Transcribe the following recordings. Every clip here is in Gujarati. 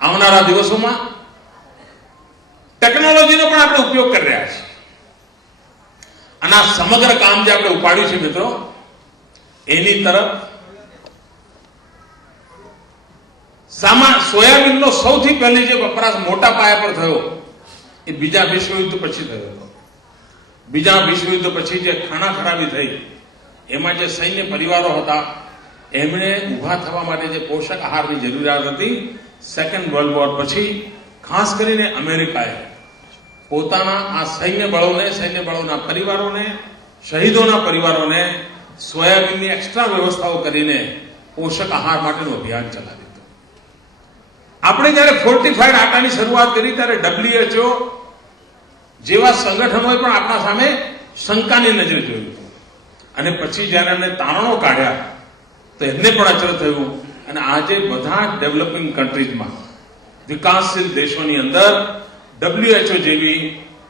આવનારા દિવસોમાં ટેકનોલોજીનો પણ આપણે ઉપયોગ કરી રહ્યા છીએ અને આ સમગ્ર કામ જે આપણે ઉપાડ્યું છે મિત્રો, એની તરફ સોયાબીનનો સૌથી પહેલી જે વપરાશ મોટા પાયા પર થયો એ બીજા વિશ્વયુદ્ધ પછી થયો હતો. બીજા વિશ્વયુદ્ધ પછી જે ખાણા ખરાબી થઈ, એમાં જે સૈન્ય પરિવારો હતા એમણે ઉભા થવા માટે જે પોષક આહારની જરૂરિયાત હતી, સેકન્ડ વર્લ્ડ વોર પછી ખાસ કરીને અમેરિકાએ પોતાના આ સૈન્ય બળોના પરિવારોને, શહીદોના પરિવારોને સોયાબીનની એક્સ્ટ્રા વ્યવસ્થાઓ કરીને પોષક આહાર માટેનું અભિયાન ચલાવ્યું. આપણે જયારે ફોર્ટિફાઈડ આટાની શરૂઆત કરી ત્યારે WHO જેવા સંગઠનોએ પણ આપણા સામે શંકાની નજરે જોયું હતું અને પછી જયારે એમને તારણો કાઢ્યા તો એમને પણ અચરજ થયું. અને આજે બધા ડેવલપિંગ કન્ટ્રીઝમાં, વિકાસશીલ દેશોની અંદર WHO જેવી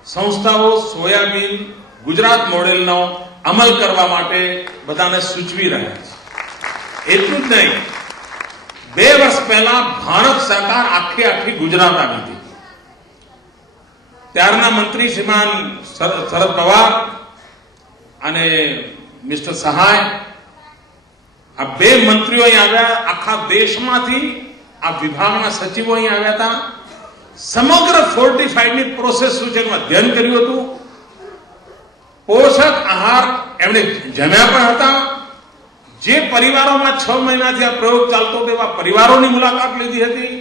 સંસ્થાઓ સોયાબીન ગુજરાત મોડેલનો અમલ કરવા માટે બધાને સૂચવી રહ્યા છે. એટલું જ નહીં, 2 વર્ષ પહેલા ભારત સરકાર આખી ગુજરાત આવી હતી. ત્યારના મંત્રી શ્રીમાન શરદ પવાર અને મિસ્ટર સહાય, આ 2 મંત્રીઓ અહીં આવ્યા. આખા દેશમાંથી આ વિભાગના સચિવો અહીં આવ્યા હતા. સમગ્ર ફોર્ટિફાઈડની પ્રોસેસ શું છે એનું અધ્યયન કર્યું હતું. પોષક આહાર એમણે જમ્યા પણ હતા. જે પરિવારોમાં 6 મહિનાથી આ પ્રયોગ ચાલતો હતો એવા પરિવારોની મુલાકાત લીધી હતી.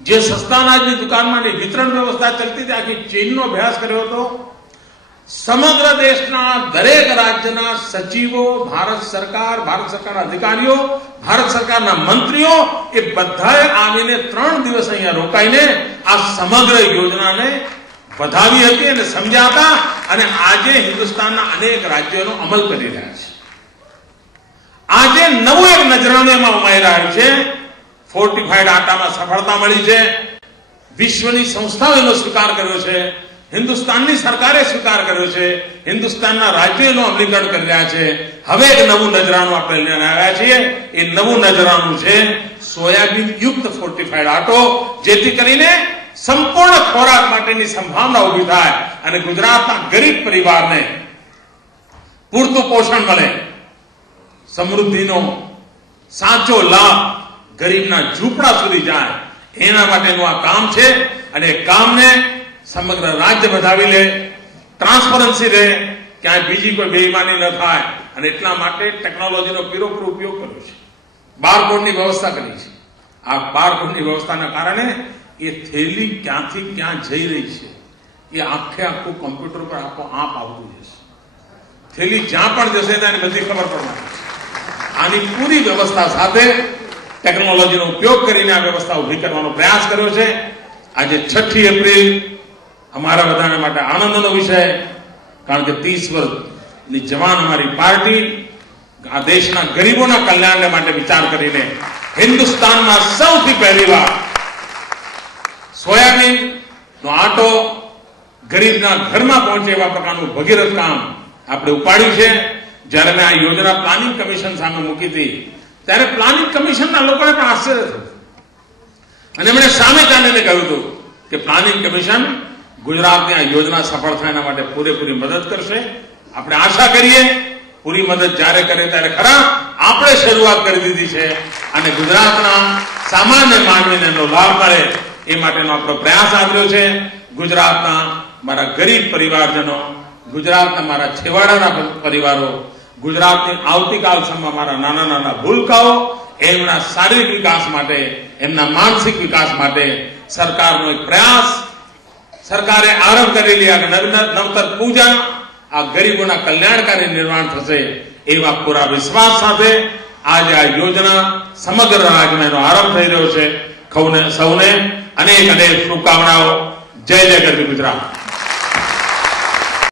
જે સસ્તા અનાજની દુકાનમાં વિતરણ વ્યવસ્થા ચલતી હતી, આખી ચેઇનનો અભ્યાસ કર્યો હતો. સમગ્ર દેશના દરેક રાજ્યના સચિવો, ભારત સરકારના અધિકારીઓ, ભારત સરકારના મંત્રીઓ એ બધાએ આવીને 3 દિવસ અહીંયા રોકાઈને આ સમગ્ર યોજનાને વધાવી હતી અને સમજ્યા હતા. અને આજે હિન્દુસ્તાનના અનેક રાજ્યોનો અમલ કરી રહ્યા છે. આજે નવું એક નજરાણું એમાં ઉમેરાઈ રહ્યું છે. ફોર્ટિફાઈડ આટામાં સફળતા મળી છે. વિશ્વની સંસ્થાઓ એનો સ્વીકાર કર્યો છે. હિન્દુસ્તાનની સરકારે સ્વીકાર કર્યો છે. હિન્દુસ્તાનના રાજ્યો એનું અમલીકરણ કરી રહ્યા છે. હવે એક નવું નજરાણું આપણે લઈને આવ્યા છીએ. એ નવું નજરાણું છે સોયાબીન યુક્ત ફોર્ટિફાઈડ આટો, જેથી કરીને સંપૂર્ણ ખોરાક માટેની સંભાવના ઉભી થાય અને ગુજરાતના ગરીબ પરિવારને પૂરતું પોષણ મળે. સમૃદ્ધિનો સાચો લાભ ગરીબના ઝૂંપડા સુધી જાય, એના માટેનું આ કામ છે. અને એ કામને સમગ્ર રાજ્ય વધાવી લે, ટ્રાન્સપરન્સી રહે, ક્યાંય બીજી કોઈ બેઈમાની ન થાય. અને એટલા માટે ટેકનોલોજીનો પૂરેપૂરો ઉપયોગ કર્યો છે. બારકોડની વ્યવસ્થા કરી છે. આ બારકોડની વ્યવસ્થાના કારણે એ થેલી ક્યાંથી ક્યાં જઈ રહી છે એ આખું કોમ્પ્યુટર પર આપોઆપ આવતું જશે. થેલી જ્યાં પણ જશે તેને બધી ખબર પડવાની છે. આની પૂરી વ્યવસ્થા સાથે ટેકનોલોજીનો ઉપયોગ કરીને આ વ્યવસ્થા ઉભી કરવાનો પ્રયાસ કર્યો છે. આજે 6 એપ્રિલ અમારા બધાને માટે આનંદનો વિષય, કારણ કે 30 વર્ષની જવાન અમારી પાર્ટી આ દેશના ગરીબોના કલ્યાણ માટે વિચાર કરીને હિન્દુસ્તાનમાં સૌથી પહેલી વાર સોયાબીનનો આટો ગરીબના ઘરમાં પહોંચે એવા પ્રકારનું ભગીરથ કામ આપણે ઉપાડ્યું છે. જ્યારે મેં આ યોજના પ્લાનિંગ કમિશન સામે મૂકી હતી ત્યારે પ્લાનિંગ કમિશનના લોકોને પણ આશ્ચર્ય થયું અને એમણે સામે ચાલીને કહ્યું હતું કે પ્લાનિંગ કમિશન ગુજરાતની આ યોજના સફળ થાય એના માટે પૂરેપૂરી મદદ કરશે. આપણે આશા કરીએ પૂરી મદદ જ્યારે કરે ત્યારે ખરા આપણે શરૂઆત કરી દીધી છે અને ગુજરાતના સામાન્ય માનવીને એનો લાભ મળે એ માટેનો આપણો પ્રયાસ આવ્યો છે. ગુજરાતના મારા ગરીબ પરિવારજનો, ગુજરાતના મારા છેવાડાના પરિવારો, ગુજરાતની આવતીકાલ સમયમાં મારા નાના ભૂલકાઓ, એમના શારીરિક વિકાસ માટે, એમના માનસિક વિકાસ માટે સરકારનો એક પ્રયાસ, સરકારે આરંભ કરેલી આ નવતર પૂજા આ ગરીબોના કલ્યાણકારી નિર્માણ થશે એવા પૂરા વિશ્વાસ સાથે આજે આ યોજના સમગ્ર રાજ્યમાં એનો આરંભ થઈ રહ્યો છે. સૌને અનેક શુભકામનાઓ. જય જય ગરવી ગુજરાત.